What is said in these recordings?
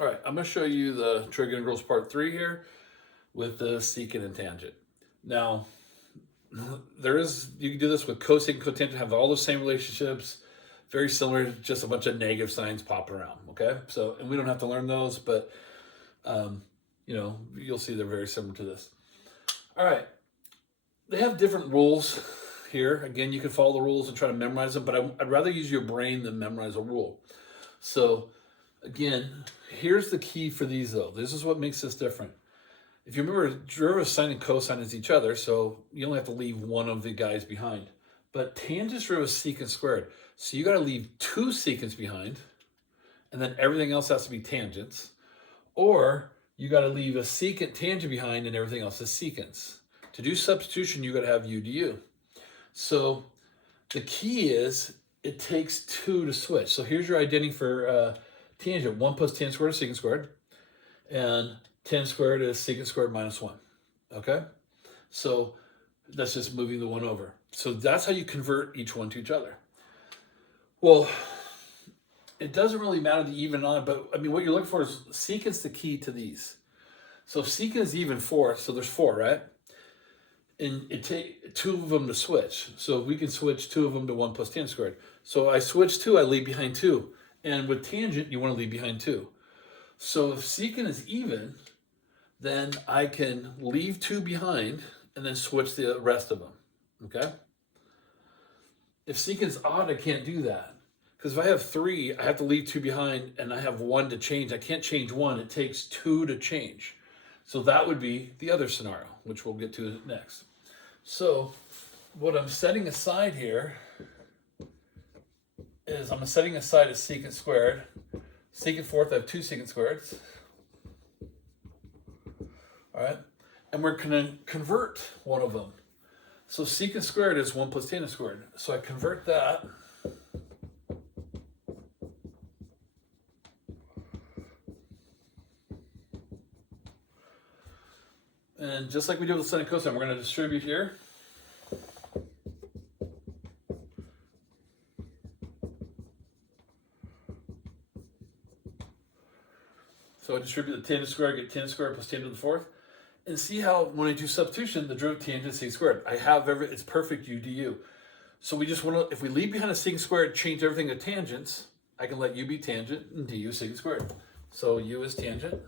All right, I'm going to show you the trig integrals part 3 here with the secant and tangent. Now, you can do this with cosecant, cotangent, have all the same relationships, very similar, just a bunch of negative signs popping around, okay? So, and we don't have to learn those, but, you'll see they're very similar to this. All right, they have different rules here. Again, you can follow the rules and try to memorize them, but I'd rather use your brain than memorize a rule. So, again, here's the key for these, though. This is what makes this different. If you remember, derivative sine and cosine is each other, so you only have to leave one of the guys behind. But tangent derivative is secant squared. So you got to leave two secants behind, and then everything else has to be tangents. Or you got to leave a secant tangent behind, and everything else is secants. To do substitution, you got to have u du. So the key is it takes two to switch. So here's your identity for tangent. 1 plus tan squared is secant squared. And tan squared is secant squared minus 1. Okay? So that's just moving the one over. So that's how you convert each one to each other. Well, it doesn't really matter the even on, but I mean, what you're looking for is secant's the key to these. So if secant is even 4, so there's 4, right? And it takes two of them to switch. So we can switch two of them to 1 plus tan squared. So I switch 2, I leave behind 2. And with tangent, you want to leave behind 2. So if secant is even, then I can leave 2 behind and then switch the rest of them, okay? If secant is odd, I can't do that. Because if I have 3, I have to leave 2 behind and I have 1 to change. I can't change 1, it takes 2 to change. So that would be the other scenario, which we'll get to next. So what I'm setting aside here is I'm setting aside a secant squared. Secant fourth, I have 2 secant squareds. All right, and we're going to convert one of them. So secant squared is 1 plus tangent squared. So I convert that. And just like we did with sine and cosine, we're going to distribute here. So I distribute the tangent squared, I get tangent squared plus tangent to the fourth. And see how when I do substitution, the derivative tangent is secant squared. I have it's perfect u du. So we just want to, if we leave behind a secant squared, change everything to tangents, I can let u be tangent and du secant squared. So u is tangent.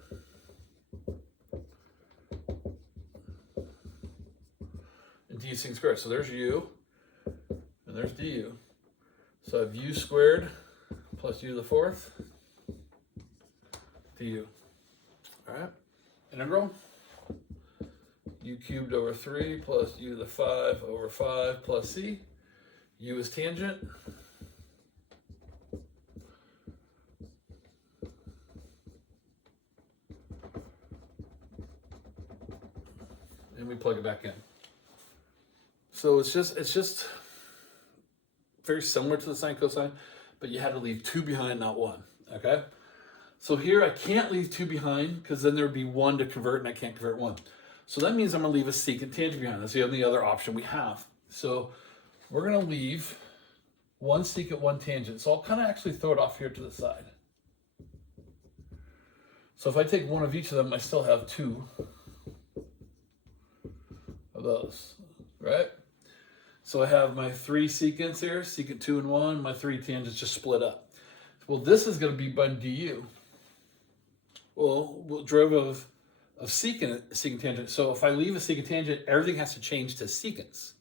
And du secant squared. So there's u, and there's du. So I have u squared plus u to the fourth, du. All right, integral u cubed over 3 plus u to the 5 over 5 plus c. U is tangent. And we plug it back in. So it's just very similar to the sine cosine, but you had to leave 2 behind, not 1. Okay? So here I can't leave 2 behind because then there would be 1 to convert and I can't convert 1. So that means I'm going to leave a secant tangent behind. That's the only other option we have. So we're going to leave 1 secant, 1 tangent. So I'll kind of actually throw it off here to the side. So if I take one of each of them, I still have 2 of those, right? So I have my 3 secants here, secant 2 and 1, my 3 tangents just split up. Well, this is going to be by du. Well, derivative of secant tangent. So if I leave a secant tangent, everything has to change to secants.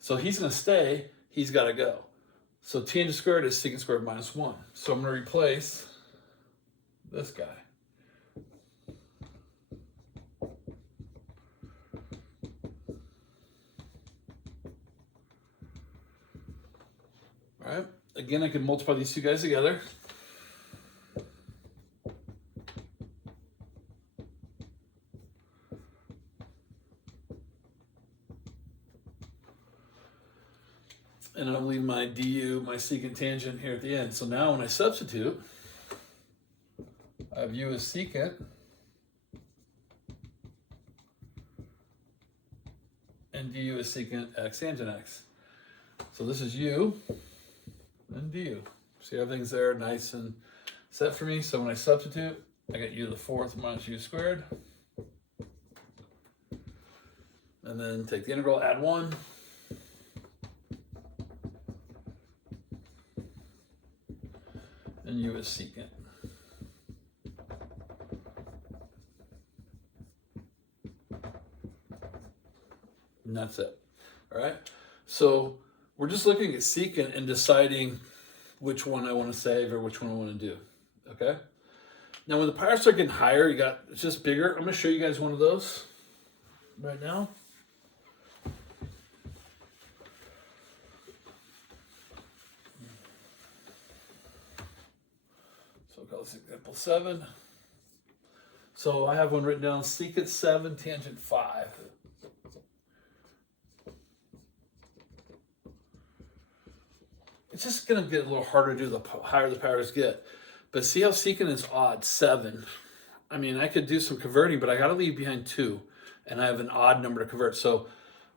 So he's going to stay, he's got to go. So tangent squared is secant squared minus 1. So I'm going to replace this guy. All right, again, I can multiply these two guys together. And I'll leave my du, my secant tangent here at the end. So now when I substitute, I have u as secant, and du is secant x tangent x. So this is u and du. See, everything's there nice and set for me. So when I substitute, I get u to the fourth minus u squared. And then take the integral, add 1. And u is secant. And that's it. All right. So we're just looking at secant and deciding which one I want to save or which one I want to do. Okay. Now when the powers start getting higher, it's just bigger. I'm going to show you guys one of those right now. So I'll call this example 7. So I have one written down, secant 7, tangent 5. It's just going to get a little harder to do the higher the powers get. But see how secant is odd, 7. I mean, I could do some converting, but I got to leave behind 2. And I have an odd number to convert. So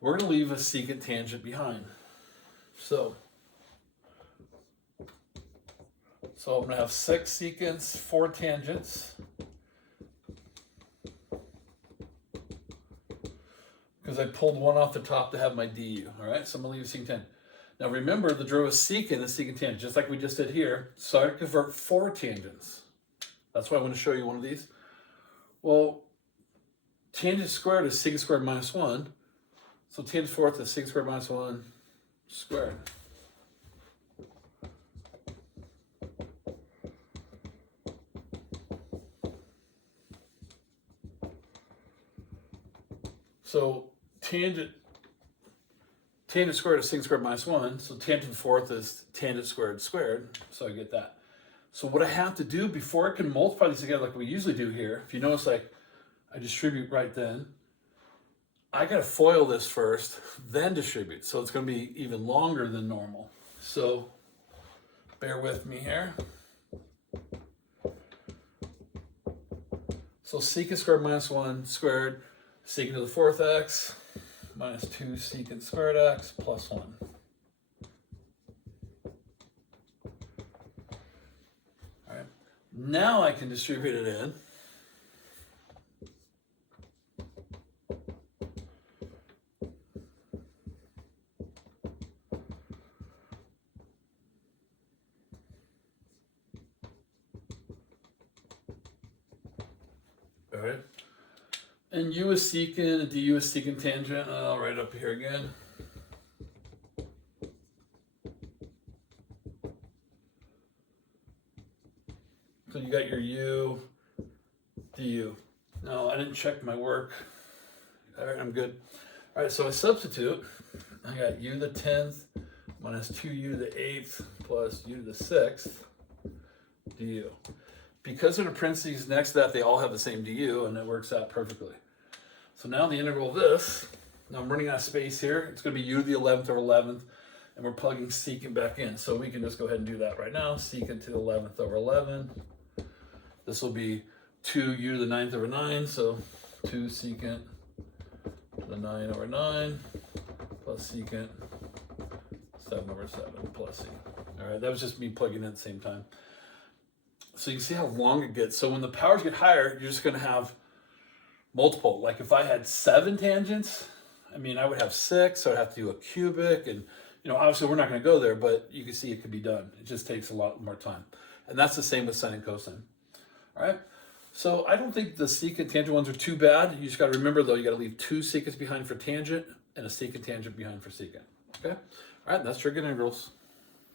we're going to leave a secant tangent behind. So I'm going to have 6 secants, 4 tangents. Because I pulled one off the top to have my du. All right, so I'm going to leave a secant tangent. Now remember, the derivative of secant is secant tangent, just like we just did here. So I convert 4 tangents. That's why I want to show you one of these. Well, tangent squared is secant squared minus 1. So tangent fourth is secant squared minus 1 squared. So tangent squared is secant squared minus 1, so tangent fourth is tangent squared squared, so I get that. So what I have to do before I can multiply these together like we usually do here, if you notice, like I distribute right then, I got to FOIL this first, then distribute. So it's going to be even longer than normal. So bear with me here. So secant squared minus 1 squared, secant to the fourth x, minus 2 secant squared x plus 1. All right. Now I can distribute it in. All right. And u is secant, and du is secant tangent. I'll write it up here again. So you got your u, du. No, I didn't check my work. All right, I'm good. All right, so I substitute. I got u to the 10th minus 2u to the 8th plus u to the 6th du. Because of the parentheses next to that, they all have the same du, and it works out perfectly. So now the integral of this, now I'm running out of space here. It's going to be u to the 11th over 11th, and we're plugging secant back in. So we can just go ahead and do that right now. Secant to the 11th over 11. This will be 2u to the 9th over 9, so 2 secant to the 9 over 9 plus secant 7 over 7 plus c. All right, that was just me plugging in at the same time. So you can see how long it gets. So when the powers get higher, you're just going to have multiple. Like if I had 7 tangents, I mean, I would have 6, so I'd have to do a cubic. And, you know, obviously we're not going to go there, but you can see it could be done. It just takes a lot more time. And that's the same with sine and cosine. All right. So I don't think the secant tangent ones are too bad. You just got to remember, though, you got to leave 2 secants behind for tangent and a secant tangent behind for secant. Okay. All right. That's trig integrals.